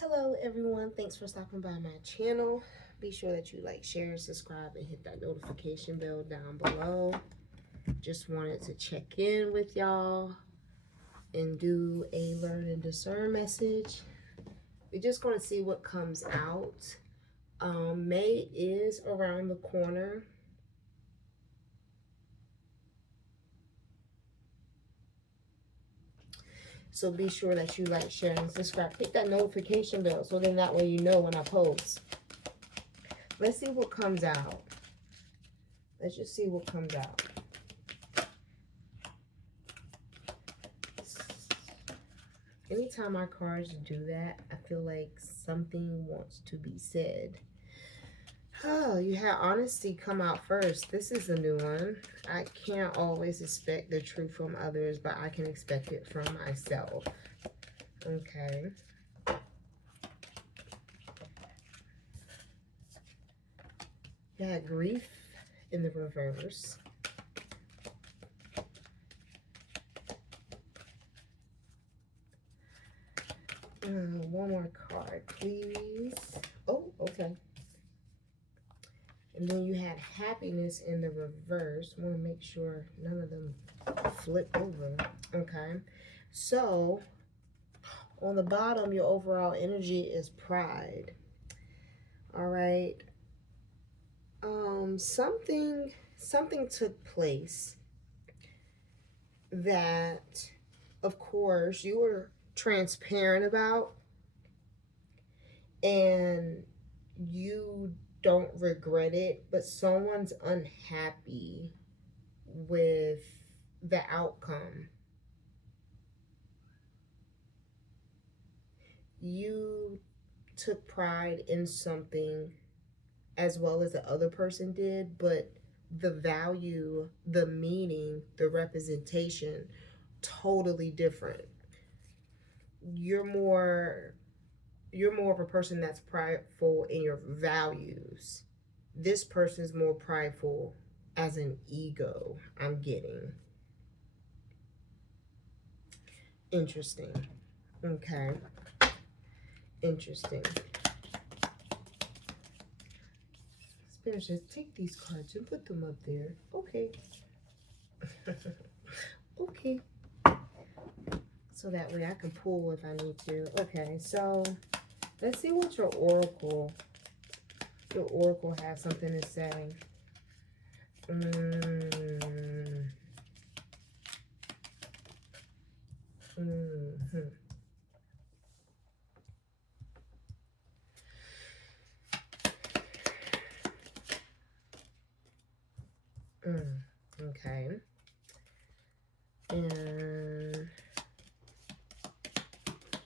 Hello everyone, thanks for stopping by my channel. Be sure that you like, share, subscribe, and hit that notification bell down below. Just wanted to check in with y'all and do a learn and discern message. We're just going to see what comes out. May is around the corner. So be sure that you like, share, and subscribe. Hit that notification bell so then that way you know when I post. Let's see what comes out. Let's just see what comes out. Anytime our cards do that, I feel like something wants to be said. Oh, you had honesty come out first. This is a new one. I can't always expect the truth from others, but I can expect it from myself. Okay. You had grief in the reverse. One more card, please. Oh, okay. And then you had happiness in the reverse. I want to make sure none of them flip over. Okay. So, on the bottom, your overall energy is pride. All right. Something took place that, of course, you were transparent about, and you don't regret it, but someone's unhappy with the outcome. You took pride in something as well as the other person did, but the value, the meaning, the representation, totally different. You're more of a person that's prideful in your values. This person's more prideful as an ego, I'm getting. Interesting. Okay. Interesting. Spirit says, take these cards and put them up there. Okay. Okay. So that way I can pull if I need to. Okay, so let's see what your oracle has something to say. Okay. And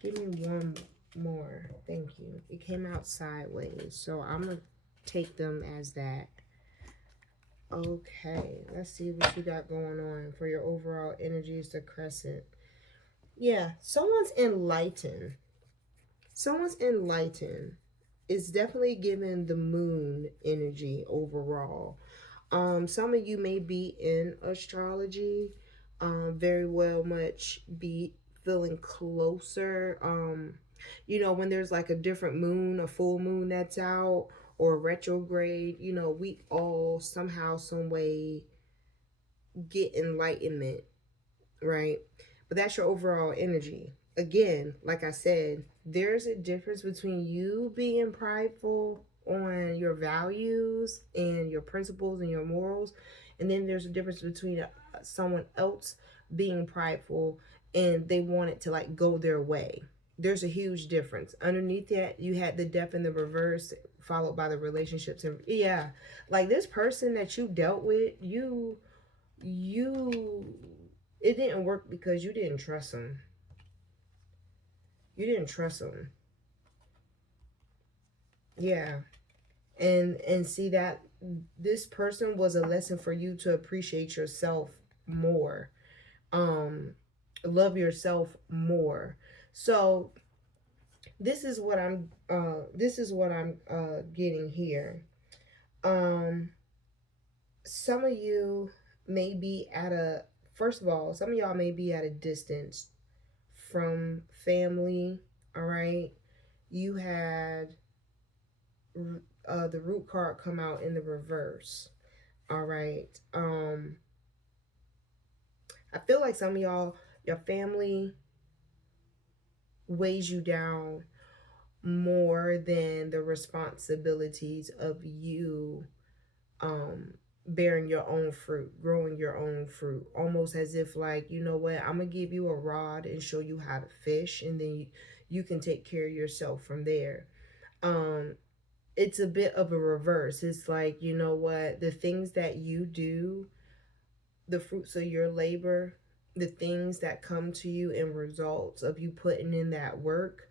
give me one more. Thank you. It came out sideways, so I'm going to take them as that. Okay, let's see what you got going on for your overall energies, the crescent. Yeah, someone's enlightened. Someone's enlightened. It's definitely giving the moon energy overall. Some of you may be in astrology, very well much be feeling closer. You know, when there's like a different moon, a full moon that's out, or retrograde, you know, we all somehow, some way get enlightenment, right? But that's your overall energy. Again, like I said, there's a difference between you being prideful on your values and your principles and your morals, and then there's a difference between someone else being prideful and they want it to like go their way. There's a huge difference. Underneath that, you had the death in the reverse, followed by the relationships. And yeah, like this person that you dealt with, you it didn't work because you didn't trust them. You didn't trust them. Yeah. And see that this person was a lesson for you to appreciate yourself more. Love yourself more. So this is what I'm getting here. Some of you may be at a, first of all, some of y'all may be at a distance from family, all right? you had the root card come out in the reverse. All right. I feel like some of y'all, your family weighs you down more than the responsibilities of you bearing your own fruit, growing your own fruit, almost as if like, you know what, I'm gonna give you a rod and show you how to fish, and then you can take care of yourself from there. um it's a bit of a reverse. It's like, you know what, the things that you do, the fruits of your labor, the things that come to you in results of you putting in that work,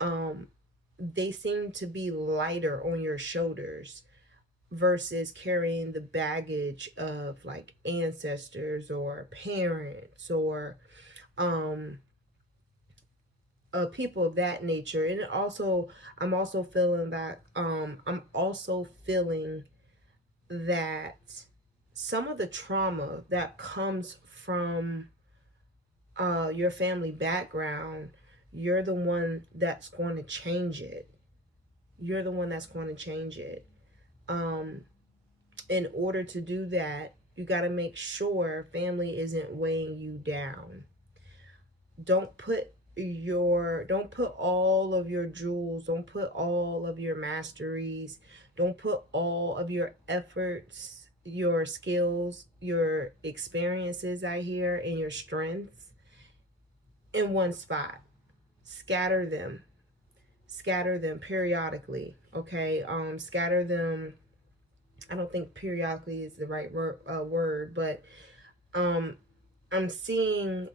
um they seem to be lighter on your shoulders versus carrying the baggage of like ancestors or parents or um people of that nature. And also, I'm also feeling that that some of the trauma that comes from your family background, you're the one that's going to change it. You're the one that's going to change it. um in order to do that, you got to make sure family isn't weighing you down. Don't put all of your jewels, don't put all of your masteries, don't put all of your efforts, your skills, your experiences, I hear, and your strengths in one spot. Scatter them. Scatter them periodically. Okay. Scatter them. I don't think periodically is the right word, but um I'm seeing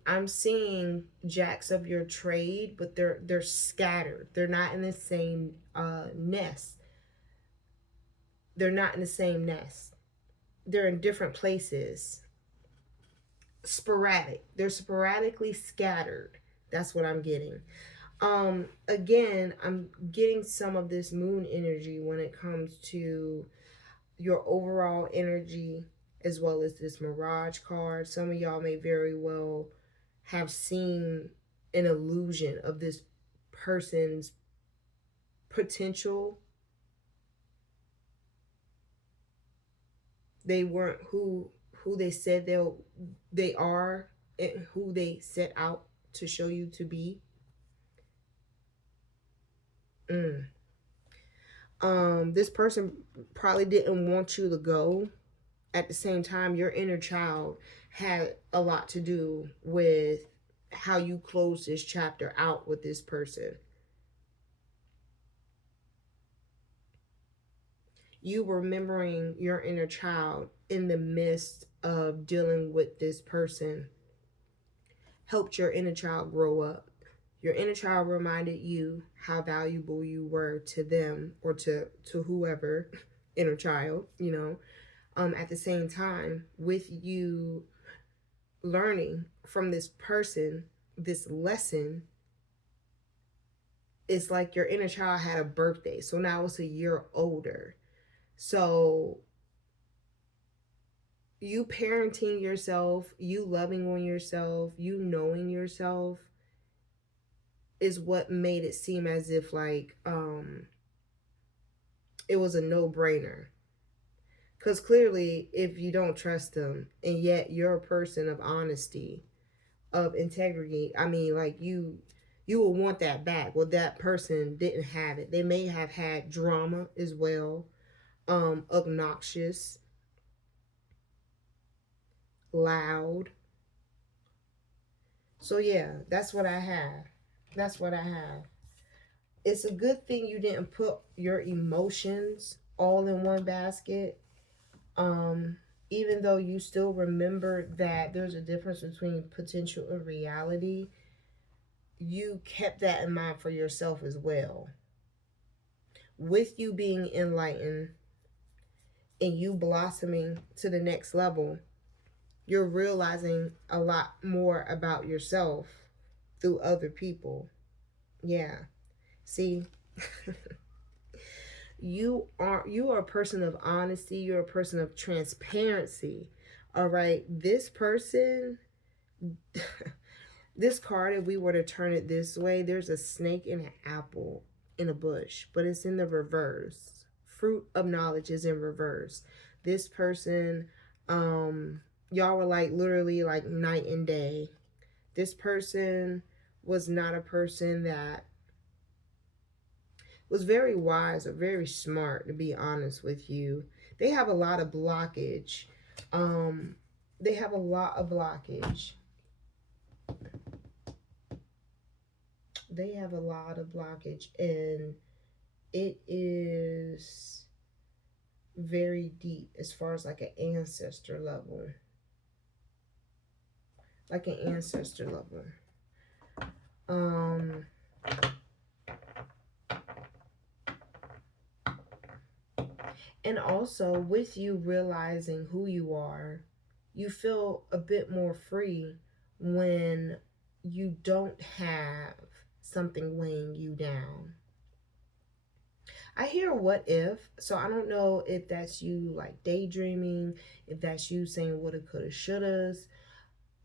jacks of your trade, but they're scattered. They're not in the same nest. They're not in the same nest. They're in different places. Sporadic. They're sporadically scattered. That's what I'm getting. Again, I'm getting some of this moon energy when it comes to your overall energy, as well as this mirage card. Some of y'all may very well have seen an illusion of this person's potential. They weren't who they said they are, and who they set out to show you to be. mm. This person probably didn't want you to go. At the same time, your inner child had a lot to do with how you close this chapter out with this person. You remembering your inner child in the midst of dealing with this person helped your inner child grow up. Your inner child reminded you how valuable you were to them, or to whoever, inner child, you know. At the same time, with you learning from this person this lesson, it's like your inner child had a birthday. So now it's a year older. So you parenting yourself, you loving on yourself, you knowing yourself is what made it seem as if like it was a no-brainer. Because clearly, if you don't trust them and yet you're a person of honesty, of integrity, I mean, like you will want that back. Well, that person didn't have it. They may have had drama as well, obnoxious, loud. So yeah, that's what I have. That's what I have. It's a good thing you didn't put your emotions all in one basket. Um, Even though you still remember that there's a difference between potential and reality, you kept that in mind for yourself as well. With you being enlightened and you blossoming to the next level, you're realizing a lot more about yourself through other people. Yeah. See, you are a person of honesty, you're a person of transparency. All right. This person, this card, if we were to turn it this way, there's a snake and an apple. in a bush, but it's in the reverse. Fruit of knowledge is in reverse. This person, y'all were like literally like night and day. This person was not a person that was very wise or very smart, to be honest with you. They have a lot of blockage. They have a lot of blockage. They have a lot of blockage, and it is very deep as far as like an ancestor level. Like an ancestor level. And also with you realizing who you are, you feel a bit more free when you don't have something weighing you down. I hear what if, so I don't know if that's you like daydreaming, if that's you saying woulda, coulda, shouldas.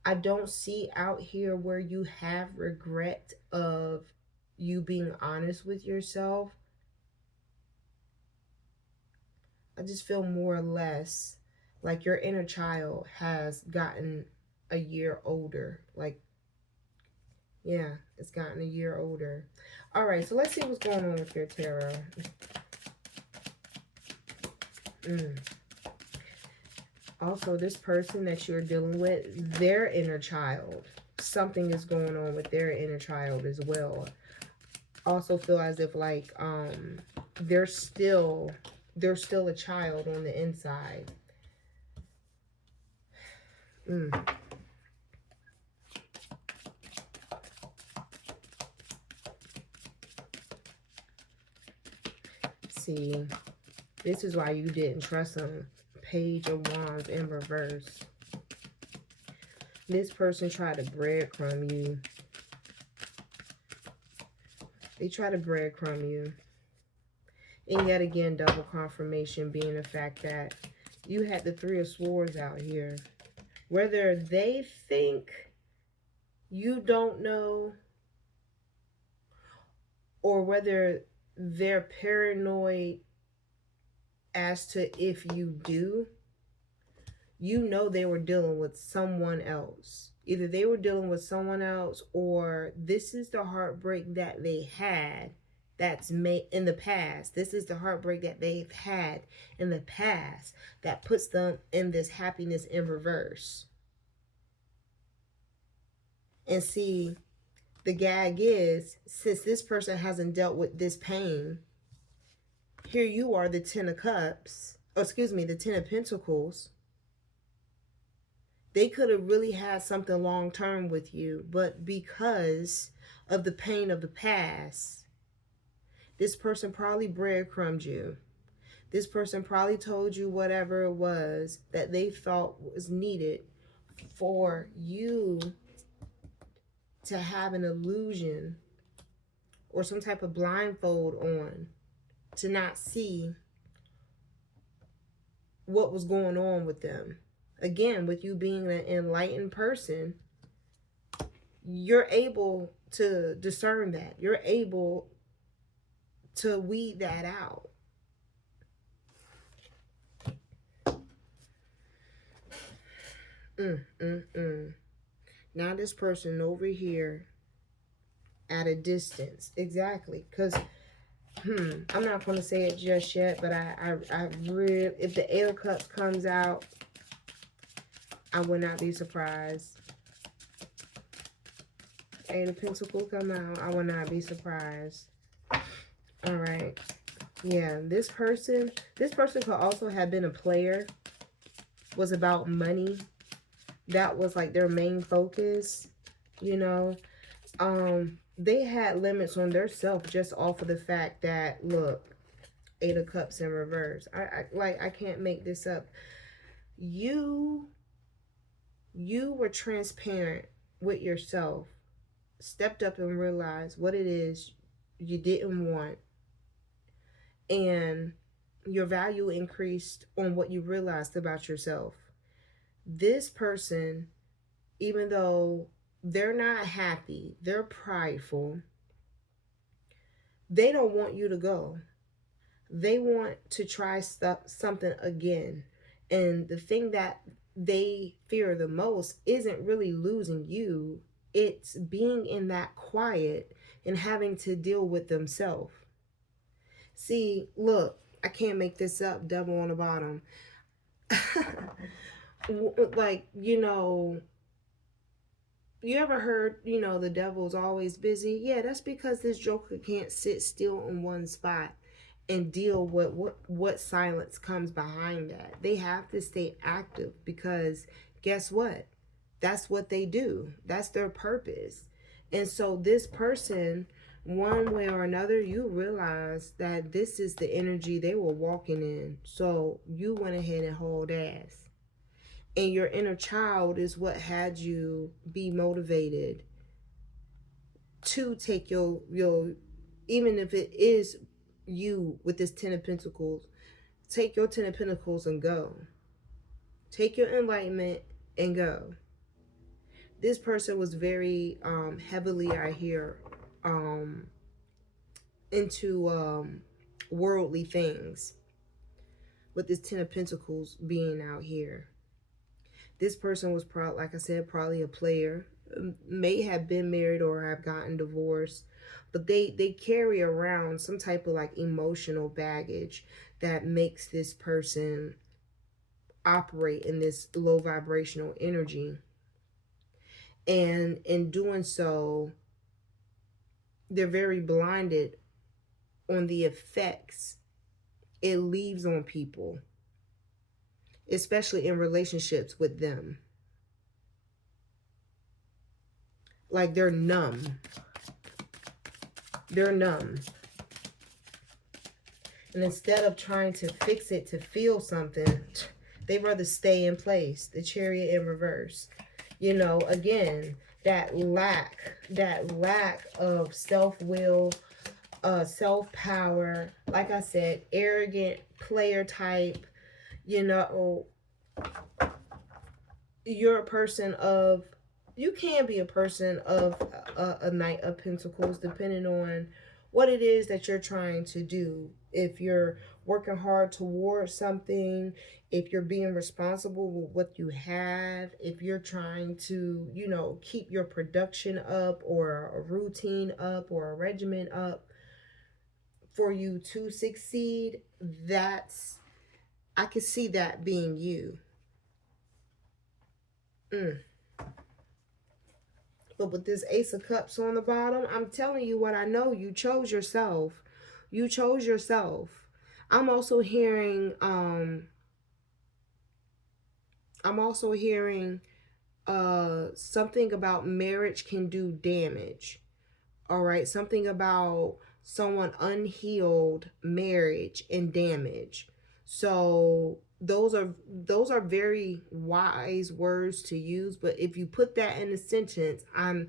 I don't see out here where you have regret of you being honest with yourself. I just feel more or less like your inner child has gotten a year older. Like, yeah, it's gotten a year older. All right, so let's see what's going on with your tarot. Also, this person that you're dealing with, their inner child, something is going on with their inner child as well. Also feel as if like they're still a child on the inside. See, this is why you didn't trust them. Page of Wands in reverse. This person tried to breadcrumb you. They try to breadcrumb you. And yet again, double confirmation being the fact that you had the Three of Swords out here. Whether they think you don't know or whether they're paranoid as to if you do, you know they were dealing with someone else. Either they were dealing with someone else, or this is the heartbreak that they had that's made in the past. This is the heartbreak that they've had in the past that puts them in this happiness in reverse. And see, the gag is, since this person hasn't dealt with this pain, here you are, the Ten of Cups, or excuse me, the Ten of Pentacles. They could have really had something long term with you, but because of the pain of the past, this person probably breadcrumbed you. This person probably told you whatever it was that they thought was needed for you to have an illusion or some type of blindfold on to not see what was going on with them. Again, with you being an enlightened person, you're able to discern that. You're able to weed that out. Now this person over here at a distance. Exactly. Because, I'm not going to say it just yet, but I really, if the Eight of Cups comes out, I would not be surprised. Eight of Pentacles come out, I would not be surprised. All right. Yeah, this person could also have been a player, was about money. That was like their main focus, you know. They had limits on their self just off of the fact that, look, Eight of Cups in reverse. I can't make this up. You were transparent with yourself, stepped up and realized what it is you didn't want, and your value increased on what you realized about yourself. This person, even though they're not happy, they're prideful, They don't want you to go. They want to try something again. And the thing that they fear the most isn't really losing you, it's being in that quiet and having to deal with themselves. See, look, I can't make this up, devil on the bottom. Like, you ever heard, the devil's always busy? Yeah, that's because this joker can't sit still in one spot and deal with what silence comes behind that. They have to stay active because guess what? That's what they do. That's their purpose. And so this person, one way or another, you realize that this is the energy they were walking in. So you went ahead and hauled ass. And your inner child is what had you be motivated to take your even if it is you with this 10 of Pentacles, take your 10 of Pentacles and go. Take your enlightenment and go. This person was very heavily, I hear, into worldly things, with this 10 of Pentacles being out here. This person was probably, like I said, probably a player, may have been married or have gotten divorced, but they carry around some type of like emotional baggage that makes this person operate in this low vibrational energy. And in doing so, they're very blinded on the effects it leaves on people, especially in relationships with them. Like they're numb. They're numb. And instead of trying to fix it to feel something, they rather stay in place. The Chariot in reverse. Again, that lack of self-will, self-power, like I said, arrogant player type. You're a person of, you can be a person of a Knight of Pentacles, depending on what it is that you're trying to do. If you're working hard towards something, if you're being responsible with what you have, if you're trying to, keep your production up or a routine up or a regimen up for you to succeed, I can see that being you. But with this Ace of Cups on the bottom, I'm telling you what I know. You chose yourself. You chose yourself. I'm also hearing something about marriage can do damage. All right, something about someone unhealed marriage and damage. So those are very wise words to use, but if you put that in a sentence, I'm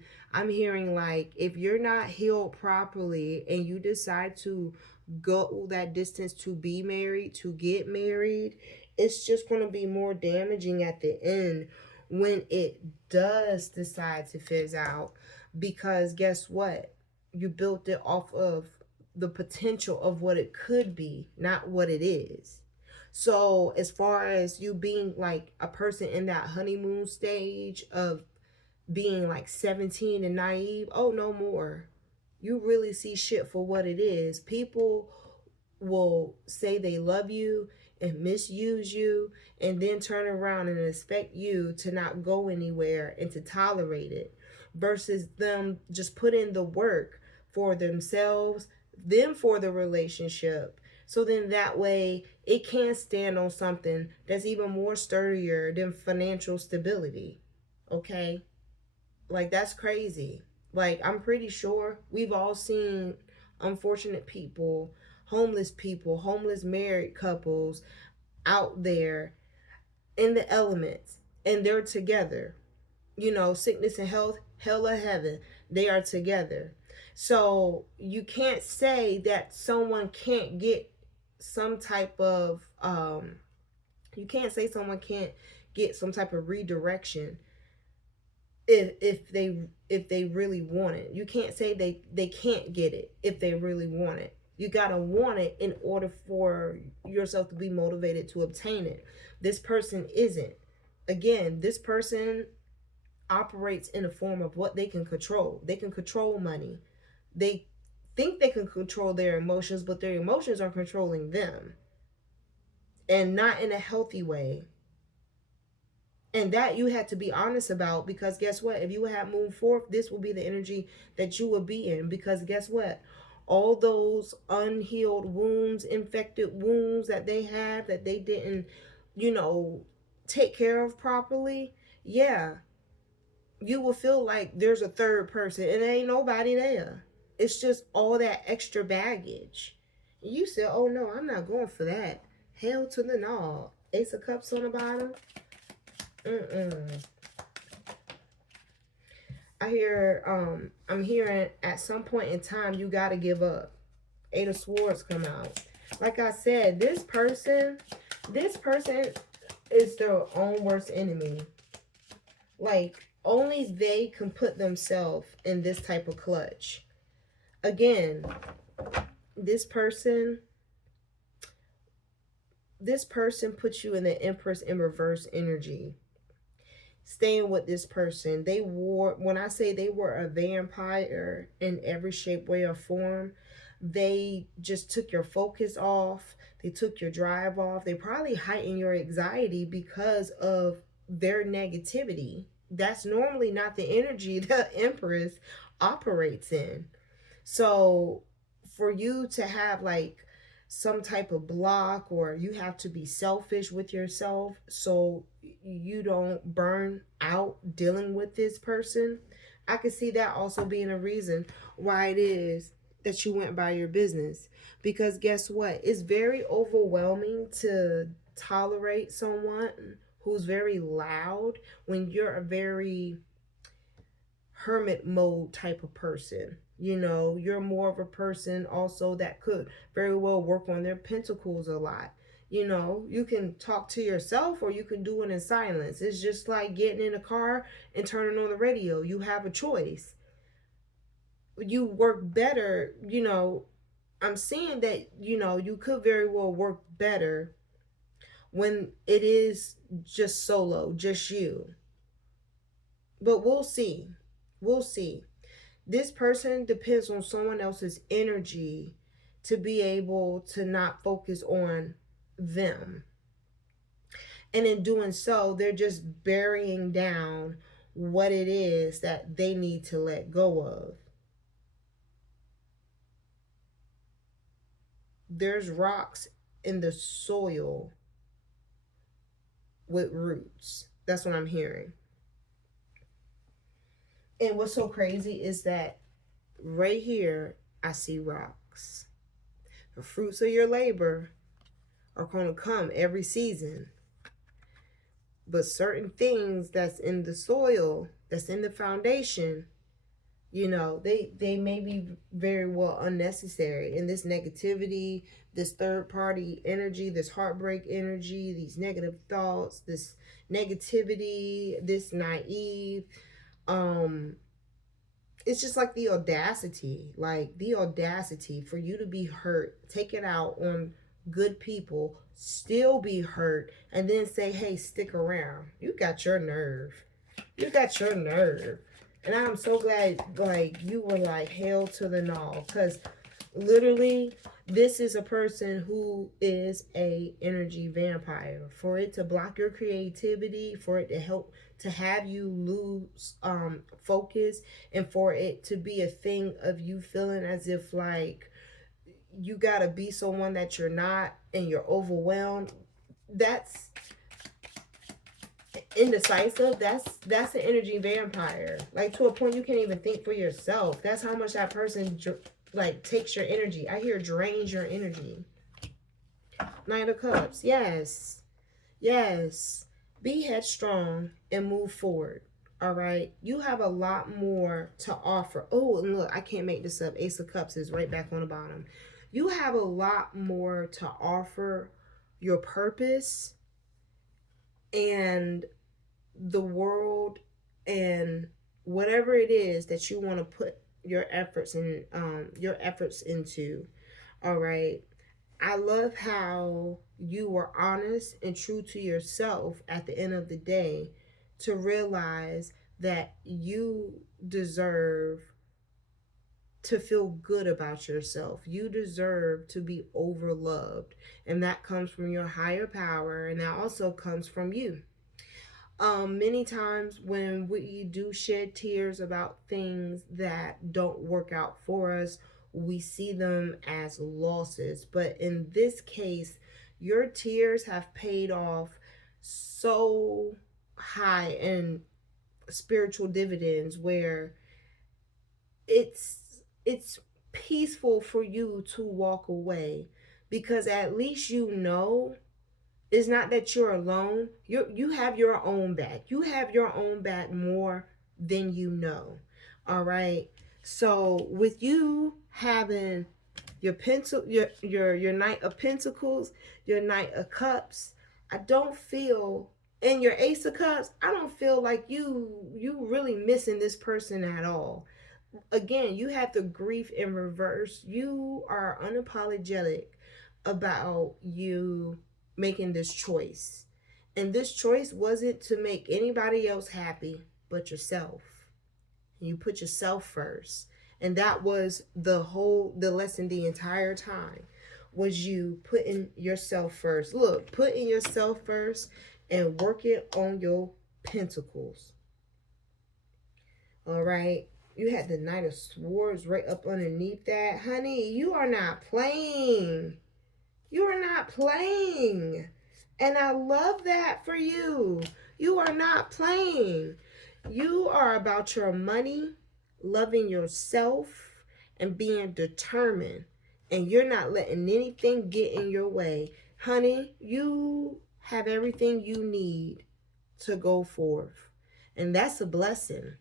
hearing like, if you're not healed properly and you decide to go that distance to be married, to get married, it's just going to be more damaging at the end when it does decide to fizz out. Because guess what? You built it off of the potential of what it could be, not what it is. So as far as you being like a person in that honeymoon stage of being like 17 and naive, oh, no more. You really see shit for what it is. People will say they love you and misuse you and then turn around and expect you to not go anywhere and to tolerate it, versus them just put in the work for themselves, then for the relationship. So then that way it can stand on something that's even more sturdier than financial stability. Okay? Like, that's crazy. Like, I'm pretty sure we've all seen unfortunate people, homeless married couples out there in the elements, and they're together. Sickness and health, hell or heaven, they are together. So you can't say that someone can't get some type of you can't say someone can't get some type of redirection if they really want it. You can't say they can't get it if they really want it. You gotta want it in order for yourself to be motivated to obtain it. This person isn't. Again, this person operates in a form of what they can control. They can control money. They think they can control their emotions, but their emotions are controlling them, and not in a healthy way. And that you had to be honest about, because guess what? If you had moved forth, this will be the energy that you will be in. Because guess what? All those unhealed wounds, infected wounds that they have that they didn't, take care of properly, yeah, you will feel like there's a third person and there ain't nobody there. It's just all that extra baggage. And you said, oh no, I'm not going for that. Hell to the no. Ace of Cups on the bottom. I'm hearing at some point in time you gotta give up. Eight of Swords come out. Like I said, this person is their own worst enemy. Like, only they can put themselves in this type of clutch. Again, this person puts you in the Empress in reverse energy. Staying with this person, when I say they were a vampire in every shape, way, or form, they just took your focus off. They took your drive off. They probably heightened your anxiety because of their negativity. That's normally not the energy the Empress operates in. So for you to have like some type of block, or you have to be selfish with yourself so you don't burn out dealing with this person, I could see that also being a reason why it is that you went by your business. Because guess what? It's very overwhelming to tolerate someone who's very loud when you're a very hermit mode type of person. You're more of a person also that could very well work on their pentacles a lot. You can talk to yourself or you can do it in silence. It's just like getting in a car and turning on the radio. You have a choice. You work better, I'm saying that, you could very well work better when it is just solo, just you. But we'll see. We'll see. This person depends on someone else's energy to be able to not focus on them. And in doing so, they're just burying down what it is that they need to let go of. There's rocks in the soil with roots. That's what I'm hearing. And what's so crazy is that right here, I see rocks. The fruits of your labor are going to come every season. But certain things that's in the soil, that's in the foundation, they may be very well unnecessary. And this negativity, this third party energy, this heartbreak energy, these negative thoughts, this negativity, this naive, it's just like the audacity for you to be hurt, take it out on good people, still be hurt, and then say, hey, stick around. You got your nerve. And I'm so glad you were like hell to the no, because literally this is a person who is a energy vampire. For it to block your creativity, for it to help to have you lose focus, and for it to be a thing of you feeling as if like you gotta be someone that you're not and you're overwhelmed, that's indecisive. That's an energy vampire, like to a point you can't even think for yourself. That's how much that person takes your energy. I hear drains your energy. Knight of Cups. Yes. Be headstrong and move forward. All right. You have a lot more to offer. Oh, and look, I can't make this up. Ace of Cups is right back on the bottom. You have a lot more to offer your purpose and the world and whatever it is that you want to put your efforts into. All right. I love how you were honest and true to yourself at the end of the day to realize that you deserve to feel good about yourself. You deserve to be overloved. And that comes from your higher power, and that also comes from you. Many times when we do shed tears about things that don't work out for us, we see them as losses. But in this case, your tears have paid off so high in spiritual dividends where it's peaceful for you to walk away, because at least you know it's not that you're alone. You have your own back. You have your own back more than you know. All right. So with you having your pencil, your Knight of Pentacles, your Knight of Cups, I don't feel, and your Ace of Cups, I don't feel like you really missing this person at all. Again, you have the grief in reverse. You are unapologetic about you making this choice. And this choice wasn't to make anybody else happy but yourself. You put yourself first. And that was the lesson the entire time, was you putting yourself first. Look, putting yourself first and working on your pentacles. All right. You had the Knight of Swords right up underneath that. Honey, you are not playing. You are not playing. And I love that for you. You are not playing. You are about your money, loving yourself, and being determined. And you're not letting anything get in your way. Honey, you have everything you need to go forth. And that's a blessing.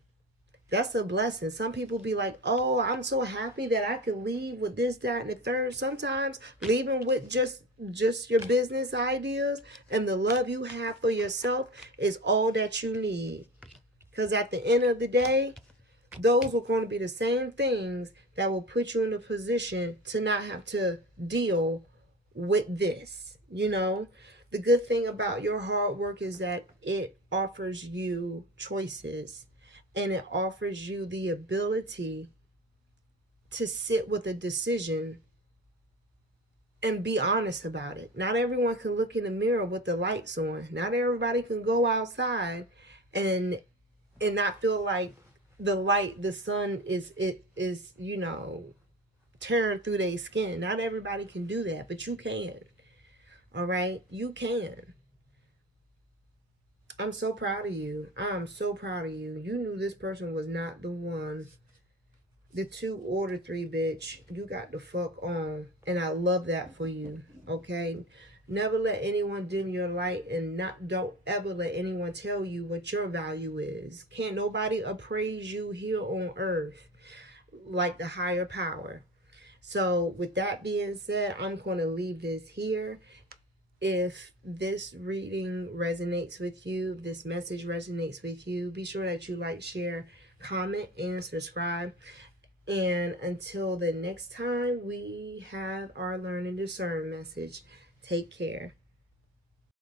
That's a blessing. Some people be like, oh, I'm so happy that I can leave with this, that, and the third. Sometimes leaving with just your business ideas and the love you have for yourself is all that you need. Because at the end of the day, those are going to be the same things that will put you in a position to not have to deal with this. You know, the good thing about your hard work is that it offers you choices. And it offers you the ability to sit with a decision and be honest about it. Not everyone can look in the mirror with the lights on. Not everybody can go outside and not feel like the sun is tearing through their skin. Not everybody can do that, but you can. All right? You can. I'm so proud of you. I'm so proud of you. You knew this person was not the one. The 2 or the 3, bitch. You got the fuck on. And I love that for you. Okay? Never let anyone dim your light, and don't ever let anyone tell you what your value is. Can't nobody appraise you here on earth like the higher power. So with that being said, I'm going to leave this here. If this reading resonates with you, if this message resonates with you, be sure that you like, share, comment, and subscribe. And until the next time we have our Learn and Discern message, take care.